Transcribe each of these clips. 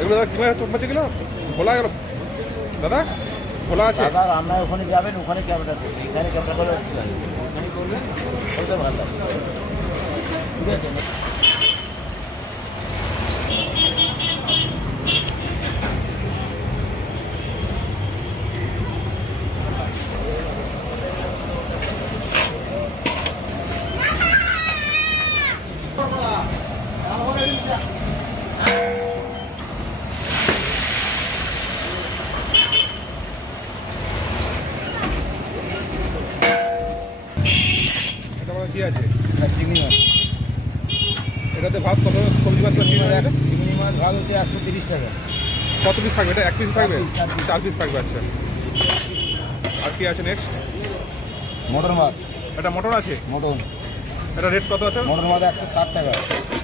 এগুলো দাদা কিভাবে চোখ মারছে গেল খোলা গেল দাদা খোলা আছে দাদা আপনার ওখানে যাবেন, ওখানে ক্যামেরা করবেন, এখানে ক্যামেরা করে ওখানে করবেন, ওটা ভালো লাগবে। ঠিক আছে। এটা মানে কি আছে চিংড়ি মাছ, এটাতে ভাত কত সবজি ভাত চিংড়ি মাছ ভাগ হচ্ছে 130 টাকা। কত পিস থাকবে এটা এক পিস থাকবে 4 পিস থাকবে আচ্ছা আর কি আছে নেক্সট মটর মাছ, এটা মটন আছে মটন, এটা রেট কত আছে মটর মাছ 160 টাকা।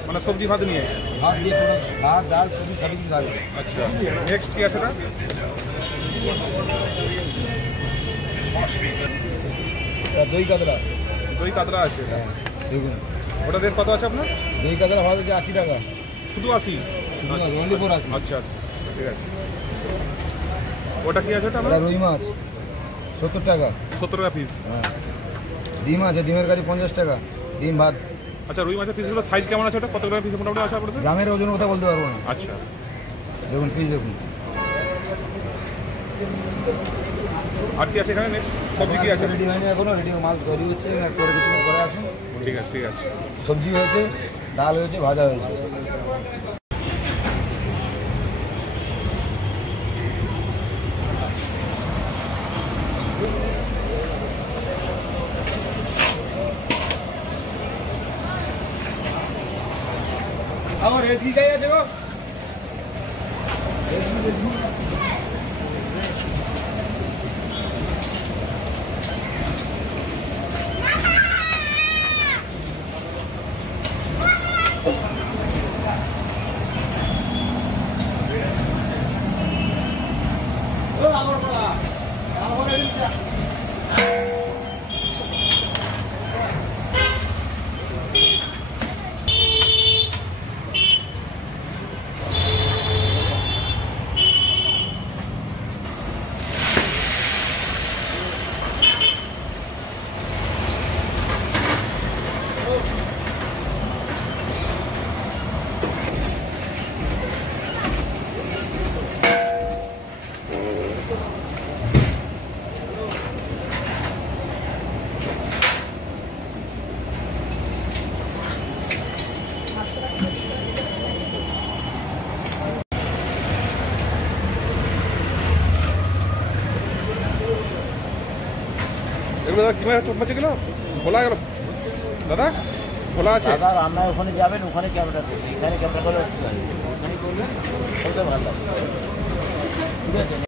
মানে সবজি ভাত নিয়ে ভাত দিয়ে পুরো ভাত ডাল সবজি সব কিছু থাকে। আচ্ছা নেক্সট কি আছে এটা দই কাতলা, দই কাতলা আছে দেখুন ওটা রেট কত আছে আপনার দই কাতলা ভাত হচ্ছে 80 টাকা। শুধু 80 শুধু না, অনলি ফর 80। আচ্ছা আচ্ছা ঠিক আছে ওটা কি আছে ওটা এটা রুই মাছ 70 টাকা। 70 টাকা পিস হ্যাঁ, ডিম আছে, ডিমের কাছে 50 টাকা, ডিম ভাত। আচ্ছা রুই মাছের পিসগুলো সাইজ কেমন আছে ওটা কত গ্রাম পিস মোটামুটি আছে আপনাদের গ্রামের ওজন কথা বলতে পারবো না। আচ্ছা দেখুন পিস দেখুন। আর কি আছে এখানে নেক্সট সবজি কি আছে রেডি হয়নি এখনো, রেডি মাল তৈরি হচ্ছে, পরে কিছুক্ষণ পরে আসুন। ঠিক আছে ঠিক আছে সবজি হয়েছে, ডাল হয়েছে, ভাজা হয়েছে। আমার রেসি গাই আছে গো। এগুলো দাদা কিভাবে চোখ মারছে গেল খোলা গেল দাদা খোলা আছে দাদা আপনার ওখানে যাবেন, ওখানে ক্যামেরা করবেন, এখানে ক্যামেরা করে ওখানে করবেন, ওটা ভালো লাগবে। ঠিক আছে।